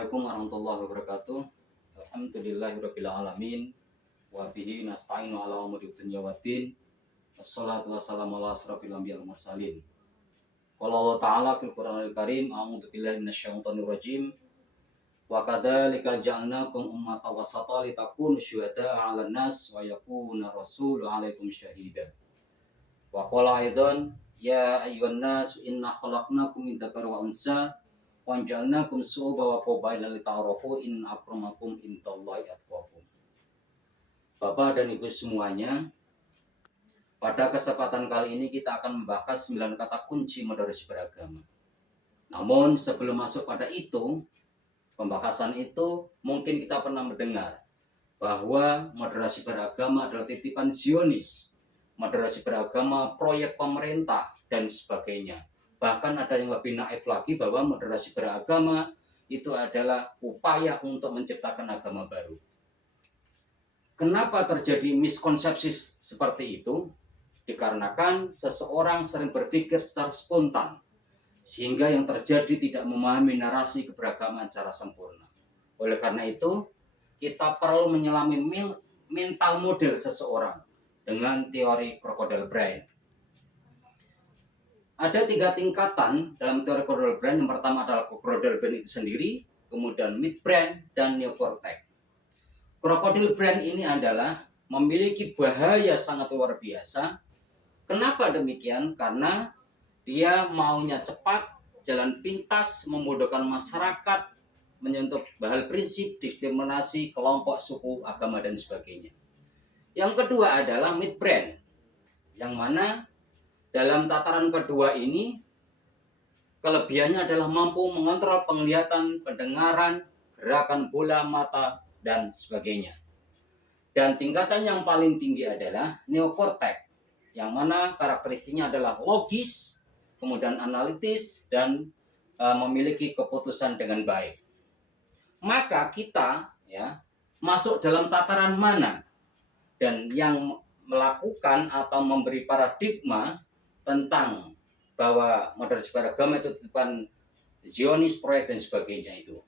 Assalamualaikum warahmatullahi wabarakatuh. Alhamdulillahirabbil alamin wa bihi nasta'inu ala umuri dunya waddin. Wassalatu wassalamu ala asrofil anbiya'i wal mursalin. Qala Allah Ta'ala fil Qur'anil Karim, a'udzu billahi minasyaitonir rajim. Wa kadzalika ja'alnakum ummatan wasata litakunu syuhada'a 'alan nas wa yakuna rasulu 'alaikum syahida. Wa qala aidan ya ayyuhan nas inna khalaqnakum min dzakarin wa unsa wanjalnakum su'uba wa qabaila lita'arafu in akramakum indallahi atqakum. Bapak dan Ibu semuanya, pada kesempatan kali ini kita akan membahas 9 kata kunci moderasi beragama. Namun sebelum masuk pada itu, pembahasan itu mungkin kita pernah mendengar bahwa moderasi beragama adalah titipan Zionis, moderasi beragama proyek pemerintah dan sebagainya. Bahkan ada yang lebih naif lagi bahwa moderasi beragama itu adalah upaya untuk menciptakan agama baru. Kenapa terjadi miskonsepsi seperti itu? Dikarenakan seseorang sering berpikir secara spontan, sehingga yang terjadi tidak memahami narasi keberagaman secara sempurna. Oleh karena itu, kita perlu menyelami mental model seseorang dengan teori crocodile brain. Ada 3 tingkatan dalam teori crocodile brain. Yang pertama adalah crocodile brain itu sendiri, kemudian midbrain dan neocortex. Crocodile brain ini adalah memiliki bahaya sangat luar biasa. Kenapa demikian? Karena dia maunya cepat, jalan pintas, membodohkan masyarakat, menyentuh bahal prinsip, diskriminasi, kelompok, suku, agama, dan sebagainya. Yang kedua adalah midbrain, yang mana dalam tataran kedua ini, kelebihannya adalah mampu mengontrol penglihatan, pendengaran, gerakan bola mata, dan sebagainya. Dan tingkatan yang paling tinggi adalah neocortex, yang mana karakteristiknya adalah logis, kemudian analitis, dan memiliki keputusan dengan baik. Maka kita masuk dalam tataran mana? Dan yang melakukan atau memberi paradigma tentang bahwa moderasi beragama itu titipan Zionis, proyek, dan sebagainya itu.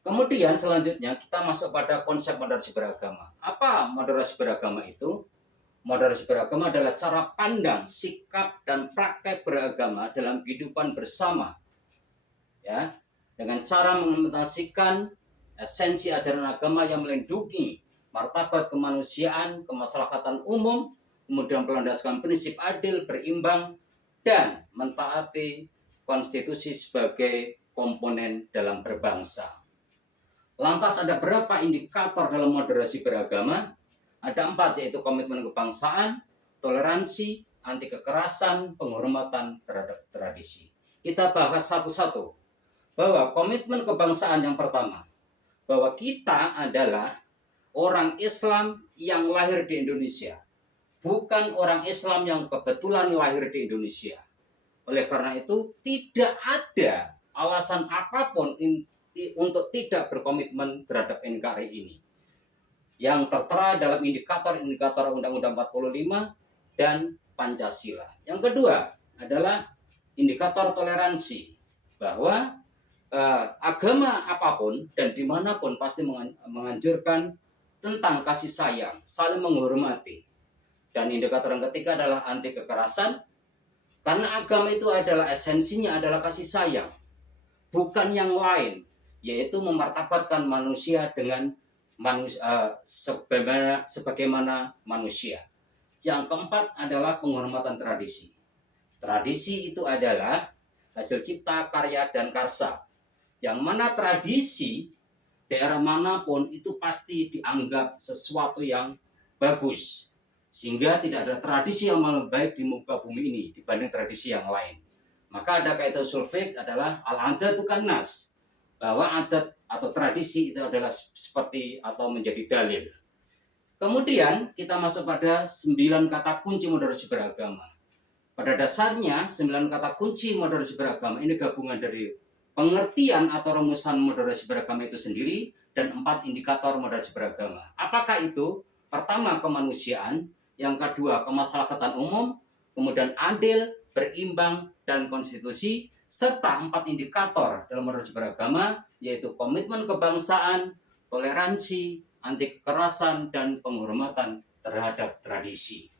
Kemudian selanjutnya kita masuk pada konsep moderasi beragama. Apa moderasi beragama itu? Moderasi beragama adalah cara pandang, sikap, dan praktek beragama dalam kehidupan bersama. Dengan cara mengimplementasikan esensi ajaran agama yang melindungi martabat kemanusiaan, kemasyarakatan umum, kemudian melandaskan prinsip adil, berimbang, dan mentaati konstitusi sebagai komponen dalam berbangsa. Lantas ada berapa indikator dalam moderasi beragama? Ada 4, yaitu komitmen kebangsaan, toleransi, anti kekerasan, penghormatan terhadap tradisi. Kita bahas satu-satu. Bahwa komitmen kebangsaan yang pertama, bahwa kita adalah orang Islam yang lahir di Indonesia, bukan orang Islam yang kebetulan lahir di Indonesia. Oleh karena itu, tidak ada alasan apapun untuk tidak berkomitmen terhadap NKRI ini, yang tertera dalam indikator Undang-Undang 45 dan Pancasila. Yang kedua adalah indikator toleransi, bahwa agama apapun dan dimanapun pasti menganjurkan tentang kasih sayang, saling menghormati. Dan indikator yang ketiga adalah anti kekerasan, karena agama itu adalah esensinya adalah kasih sayang, bukan yang lain, yaitu memartabatkan manusia dengan sebagaimana manusia. Yang keempat adalah penghormatan tradisi. Tradisi itu adalah hasil cipta, karya, dan karsa, yang mana tradisi daerah manapun itu pasti dianggap sesuatu yang bagus, sehingga tidak ada tradisi yang lebih baik di muka bumi ini dibanding tradisi yang lain. Maka ada kaidah ushul fiqh adalah al-adatu kannas, bahwa adat atau tradisi itu adalah seperti atau menjadi dalil. Kemudian kita masuk pada 9 kata kunci moderasi beragama. Pada dasarnya 9 kata kunci moderasi beragama ini gabungan dari pengertian atau rumusan moderasi beragama itu sendiri dan 4 indikator moderasi beragama. Apakah itu? Pertama, kemanusiaan. Yang kedua, kemasyarakatan umum. Kemudian adil, berimbang, dan konstitusi. serta 4 indikator dalam moderasi beragama, yaitu komitmen kebangsaan, toleransi, anti kekerasan, dan penghormatan terhadap tradisi.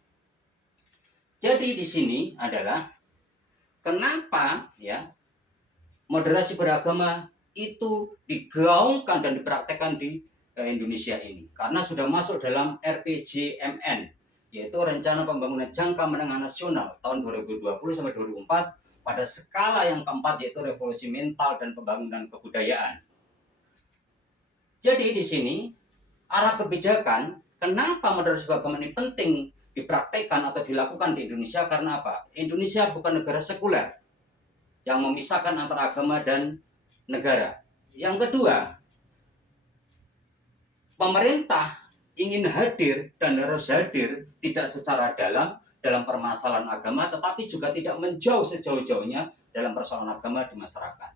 Jadi di sini adalah kenapa ya moderasi beragama itu digaungkan dan dipraktekkan di Indonesia ini, karena sudah masuk dalam RPJMN, yaitu Rencana Pembangunan Jangka Menengah Nasional tahun 2020 sampai 2024 pada skala yang keempat, yaitu revolusi mental dan pembangunan kebudayaan. Jadi di sini arah kebijakan kenapa moderasi beragama ini penting dipraktekkan atau dilakukan di Indonesia, karena apa? Indonesia bukan negara sekuler yang memisahkan antara agama dan negara. Yang kedua, pemerintah ingin hadir dan harus hadir tidak secara dalam permasalahan agama, tetapi juga tidak menjauh sejauh-jauhnya dalam persoalan agama di masyarakat.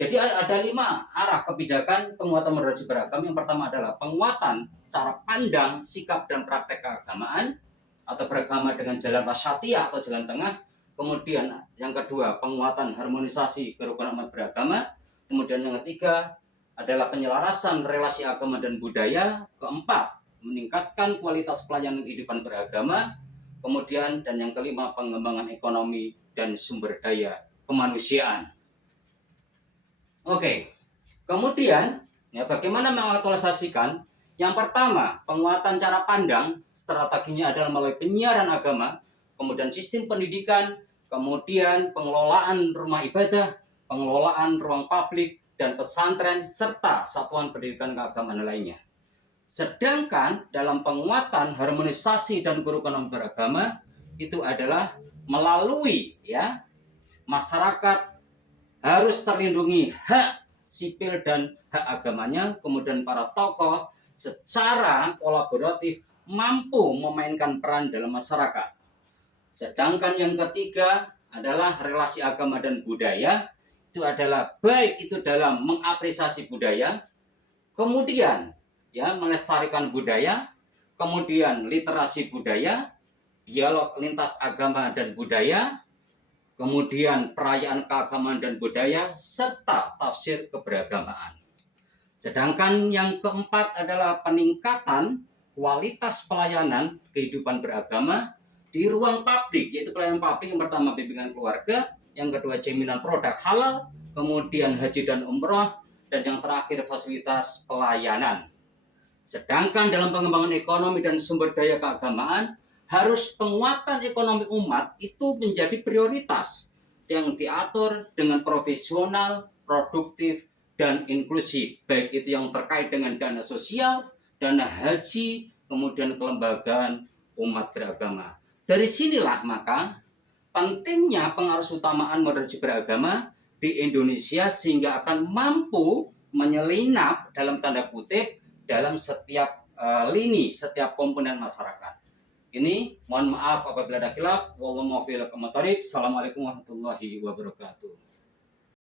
Jadi ada 5 arah kebijakan penguatan moderasi beragama. Yang pertama adalah penguatan cara pandang, sikap, dan praktek keagamaan atau beragama dengan jalan wasyatiyah atau jalan tengah. Kemudian yang kedua, penguatan harmonisasi kerukunan umat beragama. Kemudian yang ketiga adalah penyelarasan relasi agama dan budaya. Keempat, meningkatkan kualitas pelayanan kehidupan beragama. Kemudian dan yang kelima, pengembangan ekonomi dan sumber daya kemanusiaan. Oke, kemudian ya bagaimana mengaktualisasikan? Yang pertama, penguatan cara pandang, strateginya adalah melalui penyiaran agama, kemudian sistem pendidikan, kemudian pengelolaan rumah ibadah, pengelolaan ruang publik dan pesantren, serta satuan pendidikan keagamaan lainnya. Sedangkan dalam penguatan harmonisasi dan kerukunan beragama itu adalah melalui ya masyarakat harus terlindungi hak sipil dan hak agamanya, kemudian para tokoh secara kolaboratif mampu memainkan peran dalam masyarakat. Sedangkan yang ketiga adalah relasi agama dan budaya, itu adalah baik itu dalam mengapresiasi budaya, kemudian ya melestarikan budaya, kemudian literasi budaya, dialog lintas agama dan budaya, kemudian perayaan keagamaan dan budaya, serta tafsir keberagamaan. Sedangkan yang keempat adalah peningkatan kualitas pelayanan kehidupan beragama di ruang publik, yaitu pelayanan publik yang pertama bimbingan keluarga, yang kedua jaminan produk halal, kemudian haji dan umroh, dan yang terakhir fasilitas pelayanan. Sedangkan dalam pengembangan ekonomi dan sumber daya keagamaan, harus penguatan ekonomi umat itu menjadi prioritas yang diatur dengan profesional, produktif, dan inklusif, baik itu yang terkait dengan dana sosial, dana haji, kemudian kelembagaan umat beragama. Dari sinilah maka pentingnya pengharusutamaan moderasi beragama di Indonesia, sehingga akan mampu menyelinap dalam tanda kutip dalam setiap lini, setiap komponen masyarakat. Ini mohon maaf apabila ada khilaf. Wallahu muwaffiq. Assalamualaikum warahmatullahi wabarakatuh.